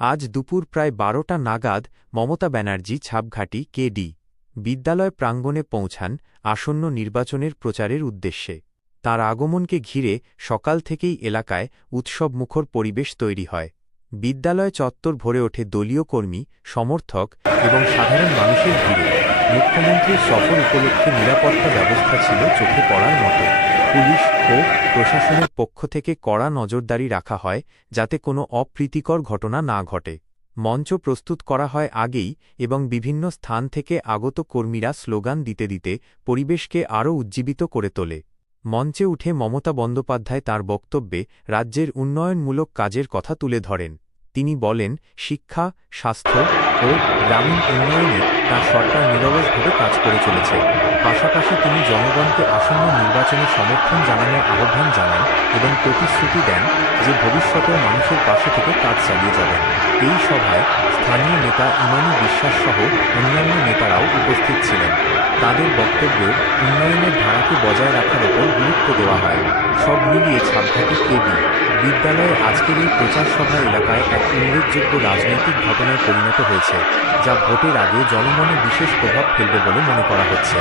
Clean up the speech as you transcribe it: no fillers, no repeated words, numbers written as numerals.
আজ দুপুর প্রায় ১২টা নাগাদ মমতা ব্যানার্জি ছাপঘাটি কেডি বিদ্যালয় প্রাঙ্গণে পৌঁছান আসন্ন নির্বাচনের প্রচারের উদ্দেশ্যে। তাঁর আগমনকে ঘিরে সকাল থেকেই এলাকায় উৎসবমুখর পরিবেশ তৈরি হয়। বিদ্যালয় চত্বর ভরে ওঠে দলীয় কর্মী, সমর্থক এবং সাধারণ মানুষের ভিড়ে। মুখ্যমন্ত্রীর সফর উপলক্ষে নিরাপত্তা ব্যবস্থা ছিল চোখে পড়ার মতো। পুলিশ ও প্রশাসনের পক্ষ থেকে কড়া নজরদারি রাখা হয় যাতে কোনো অপ্রীতিকর ঘটনা না ঘটে। মঞ্চ প্রস্তুত করা হয় আগেই এবং বিভিন্ন স্থান থেকে আগত কর্মীরা স্লোগান দিতে দিতে পরিবেশকে আরও উজ্জীবিত করে তোলে। মঞ্চে উঠে মমতা বন্দ্যোপাধ্যায় তাঁর বক্তব্যে রাজ্যের উন্নয়নমূলক কাজের কথা তুলে ধরেন। তিনি বলেন, শিক্ষা, স্বাস্থ্য ও গ্রামীণ উন্নয়নে তাঁর সরকার নিরলসভাবে কাজ করে চলেছে। পাশাপাশি তিনি জনগণকে আসন্ন নির্বাচনে সমর্থন জানানোর আহ্বান জানান এবং প্রতিশ্রুতি দেন যে ভবিষ্যতেও মানুষের পাশে থেকে কাজ চালিয়ে যাবেন। এই সভায় স্থানীয় নেতা ইমানি বিশ্বাসসহ অন্যান্য নেতারাও উপস্থিত ছিলেন। তাদের বক্তব্যে উন্নয়নের ধারাকে বজায় রাখার ওপর গুরুত্ব দেওয়া হয়। সব মিলিয়ে ছাপঘাটি কেডি বিদ্যালয়ে আজকের এই প্রচার সভা এলাকায় এক উল্লেখযোগ্য রাজনৈতিক ঘটনায় পরিণত হয়েছে, যা ভোটের আগে জনমনে বিশেষ প্রভাব ফেলবে বলে মনে করা হচ্ছে।